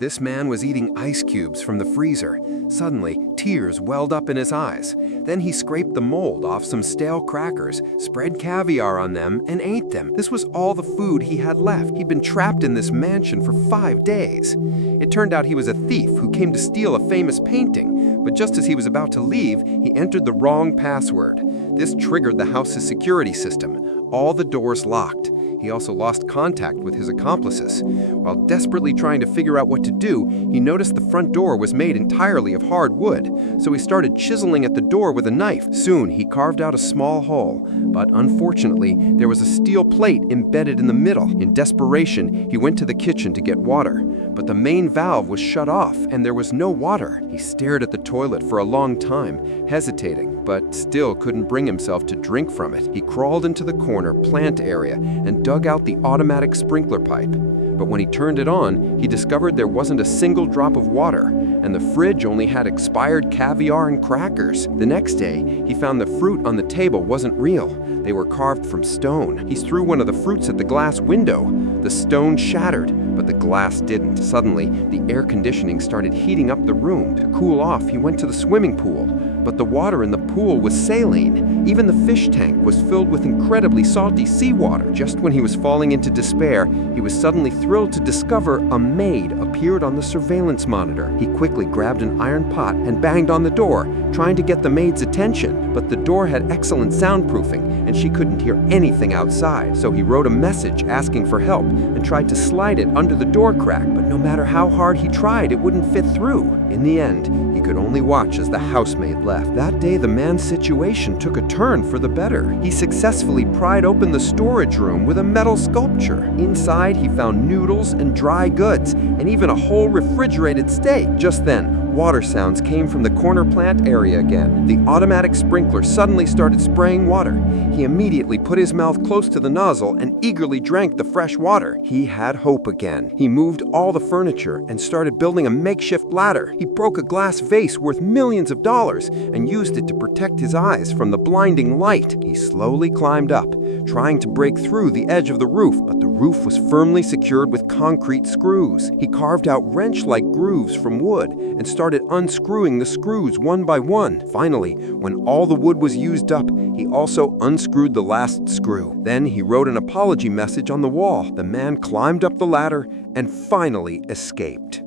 This man was eating ice cubes from the freezer. Suddenly, tears welled up in his eyes. Then he scraped the mold off some stale crackers, spread caviar on them, and ate them. This was all the food he had left. He'd been trapped in this mansion for 5 days. It turned out he was a thief who came to steal a famous painting, but just as he was about to leave, he entered the wrong password. This triggered the house's security system. All the doors locked. He also lost contact with his accomplices. While desperately trying to figure out what to do, he noticed the front door was made entirely of hard wood, so he started chiseling at the door with a knife. Soon, he carved out a small hole, but unfortunately, there was a steel plate embedded in the middle. In desperation, he went to the kitchen to get water, but the main valve was shut off and there was no water. He stared at the toilet for a long time, hesitating, but still couldn't bring himself to drink from it. He crawled into the corner plant area and dug out the automatic sprinkler pipe. But when he turned it on, he discovered there wasn't a single drop of water, and the fridge only had expired caviar and crackers. The next day, he found the fruit on the table wasn't real. They were carved from stone. He threw one of the fruits at the glass window. The stone shattered, but the glass didn't. Suddenly, the air conditioning started heating up the room. To cool off, he went to the swimming pool, but the water in the pool was saline. Even the fish tank was filled with incredibly salty seawater. Just when he was falling into despair, he was suddenly thrilled to discover a maid appeared on the surveillance monitor. He quickly grabbed an iron pot and banged on the door, trying to get the maid's attention, but the door had excellent soundproofing and she couldn't hear anything outside. So he wrote a message asking for help and tried to slide it under the door crack, but no matter how hard he tried, it wouldn't fit through. In the end, he could only watch as the housemaid left. That day, the man's situation took a turn for the better. He successfully pried open the storage room with a metal sculpture. Inside, he found noodles and dry goods, and even a whole refrigerated steak. Just then, water sounds came from the corner plant area again. The automatic sprinkler suddenly started spraying water. He immediately put his mouth close to the nozzle and eagerly drank the fresh water. He had hope again. He moved all the furniture and started building a makeshift ladder. He broke a glass vase worth millions of dollars and used it to protect his eyes from the blinding light. He slowly climbed up, trying to break through the edge of the roof, but the roof was firmly secured with concrete screws. He carved out wrench-like grooves from wood and started unscrewing the screws one by one. Finally, when all the wood was used up, he also unscrewed the last screw. Then he wrote an apology message on the wall. The man climbed up the ladder and finally escaped.